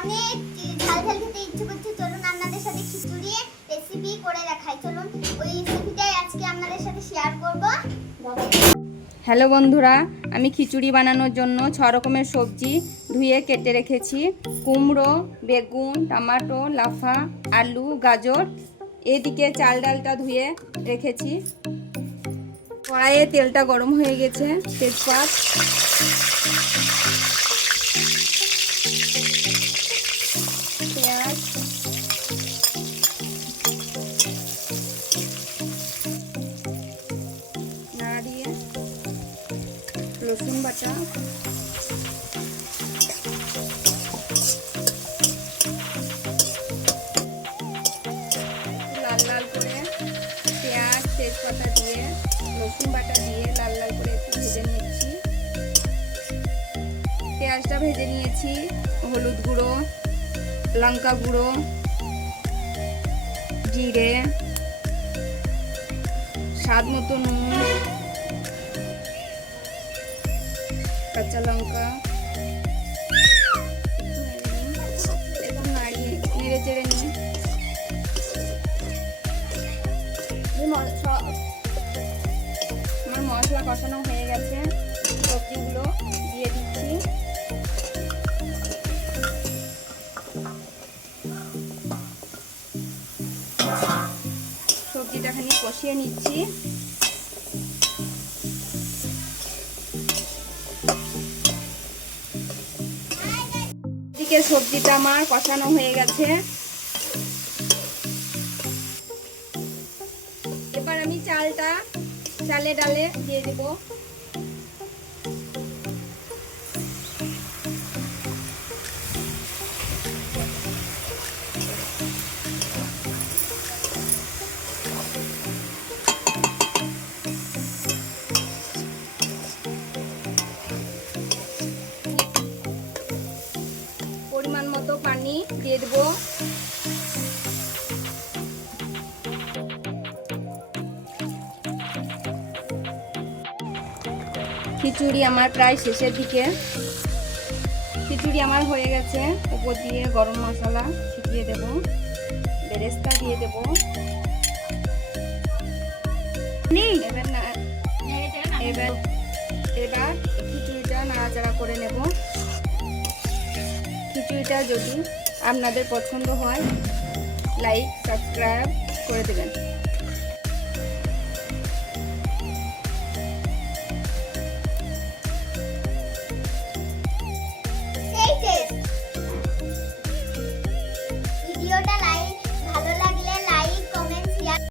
অনেক ঝাল ঝাল খেতে ইচ্ছে করছে। চলুন আপনাদের সাথে খিচুড়ি রেসিপি করে দেখাই। চলুন ওই রেসিপিটাই আজকে আপনাদের সাথে শেয়ার করব। হ্যালো বন্ধুরা, আমি খিচুড়ি বানানোর জন্য 6 রকমের সবজি ধুয়ে কেটে রেখেছি। কুমড়ো, বেগুন, টমেটো, লাফা, আলু, গাজর। এদিকে চাল ডালটা ধুয়ে রেখেছি। কড়াইয়ে তেলটা গরম হয়ে গেছে। তেজপাত, পেঁয়াজ, নাড়া দিয়ে রসুন বাটা, লাল লাল করে পেঁয়াজ তেজপাতা দিয়ে রসুন বাটা দিয়ে লাল লাল করে একটু ভেজে নিচ্ছি। পেঁয়াজটা ভেজে নিয়েছি। হলুদ গুঁড়ো, লঙ্কা গুঁড়ো, জিরে, স্বাদ মতো নুন, কাঁচা লঙ্কা একটু নাড়িয়ে নেড়ে চেড়ে নিই। আমার মশলা কষানো হয়ে গেছে। সবজিগুলো দিয়ে দিচ্ছি। সবজিটা খানি কষিয়ে নিচ্ছি। এদিকে সবজিটা আমার কষানো হয়ে গেছে। এবার আমি চালে ডালে দিয়ে দেব। পরিমাণ মতো পানি দিয়ে দেব। খিচুড়ি আমার প্রায় শেষের দিকে। খিচুড়ি আমার হয়ে গেছে। উপর দিয়ে গরম মশলা ছিটিয়ে দেব, বেরেস্তা দিয়ে দেব। এবার খিচুড়িটা নাড়াচাড়া করে নেব। খিচুড়িটা যদি আপনাদের পছন্দ হয় লাইক সাবস্ক্রাইব করে দেবেন।